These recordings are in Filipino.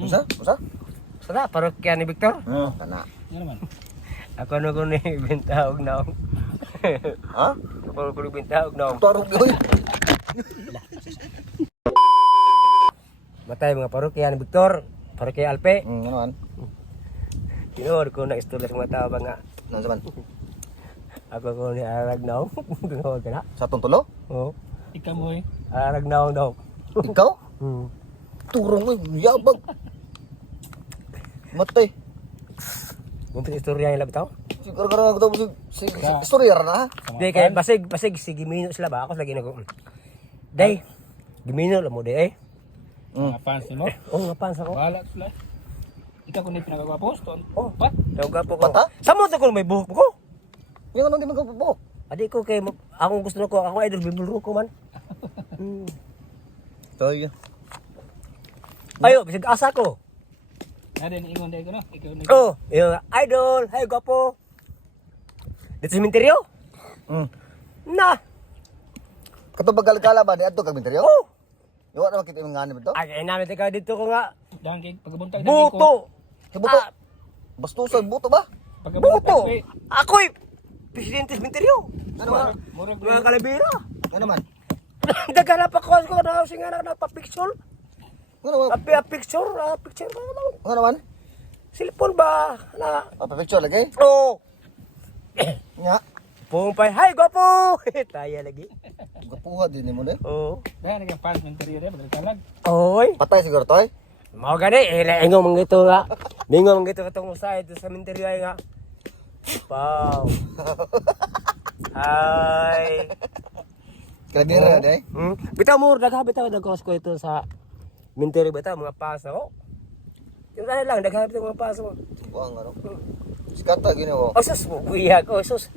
Usa? Usa? Sana parokya ni Victor. Kana. Yan naman. Ako na ko ni bintahog na. Ha? Ako ko ni bintahog na. Tarong yoy. Matay mga parokya ni Victor. Parokya Alpe. Ano man? Tinuod ko na istorya sa mga tao ba nga. Nasa man? Ako ko ni Aragnaw. Tinuod ka na. Sa tuntulo? Oo. Ikaw mo eh. Aragnaw daw. Ikaw? Hmm. Turong mo, yabag. Matay. Mumpit istorya yung labitaw. Siguro ka daw si istorya ra na ha. Di kaya basig si Gimino sila ba? Ako lagi nag Day. Gimino lang mo day eh. Mga fans mo. Oo nga pans ako. Bahala sila. Ikaw kung hindi pinagagwapost. Oh. Ba't? Tawag po ko. Bata? Sa mo ko may buhok ko. Yung ano di magkapupo. Adi ko kay akong gusto nako ako idol bibulro ko man. Tayo. Ayo bisig asa ko. Nadin ingon dahil ko no. Ikaw na. Oh, yung idol, hay gwapo. Dito sa sementeryo? Na. Kato bagal-gala ba ni adto kag minteryo? Oh. Yo na makita imong ngani bito. Ay namin ka dito ko nga. Dahil kay pagkabuntag Buto. Buto. Bastusan buto ba? Buto. Ako'y presidente sa sementeryo. Ano ba? Murag Mga kalabira. Ano man? Daganap ako ko na singa na pa-picture. Ano man? Picture Ano man? Cellphone ba? Na. Apa picture lagi? Oh. Nya. Pumpay, hay gwapo. Taya lagi. Gapuha din mo ni. Oh. dahil naging fans ng interior eh. Badalikalag. Oy. Patay siguro toy. Mao gani ingo man gito nga. Ningo man gito katong usay sa cemetery ay nga. Wow. Hi. Kalabira na day. Bitaw mo bitaw dagkos ko ito sa cemetery bitaw mga paso. Yung dahil lang daghan mga paso. Buang ano. Sikata ginawa. Oh sus buya ko sus.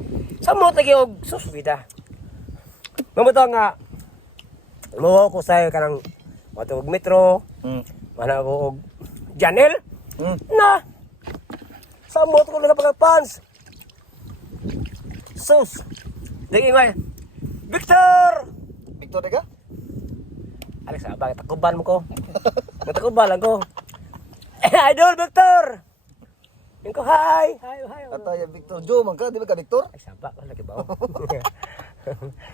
Sa mo tagi og sus vida. Mamuto nga. Mo ko sa kanang matug metro. Mana ko og Janel. Na. Sa mo ko nagapagpans. Sus. Dagi ngoy. Victor. Victor daga? Alex, bakit takuban mo ko? Natakuban lang ko. Idol Victor. Yung ko hi. Hi. Ataya Victor Jo man ka, di ba ka Victor? Ay sapa ko lagi ba?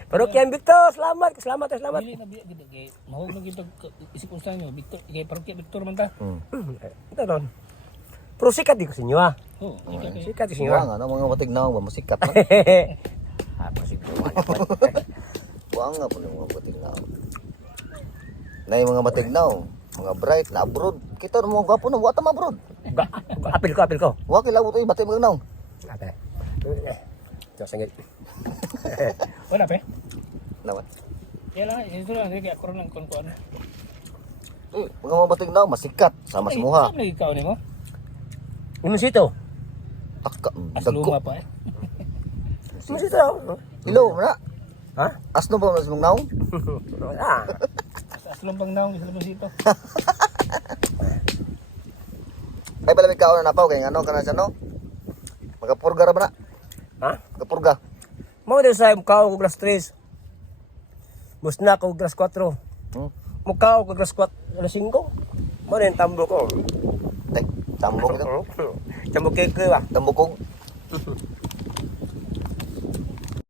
Pero kyan Victor, selamat. Dili na biya gid kay mahog na gito isip unsa nyo. Victor kay parokya Victor man ta. Ito nun. Pero sikat di ko sa inyo ah. Oh, ikaw kay. Sikat di sa inyo Buang ano mga matignaw ba musikat na. Apa sih Buang nga po ng mga matignaw. Na yung mga matignaw, mga bright na abroad. Kita mo mga gwapo na wata ma abroad. Apil ko. Wa kilawot oy batay mga naw. Ate. Ito sangit. Wala pe. Naman. Kaya lang ito lang kay ako lang kon kuan. Mga matignaw masikat sama sa muha. Saan lagi ikaw nimo? Yung sito. Taka Asluma pa eh. Yung sito. Hello, na. Ha? Asno ba mas mong naw? Ah. Aslum bang naong isa mo sito. Ay bala may kaon na napaw kay ano kana sa no? Magapurga ra ba na? Ha? Magapurga. Mau din sa mukha ko glas 3. Musna ko glas 4. Mukha ko glas 4, glas 5. Mau din tambo ko. Ay, tambok ito. Tambo kay ba? Tambok ko.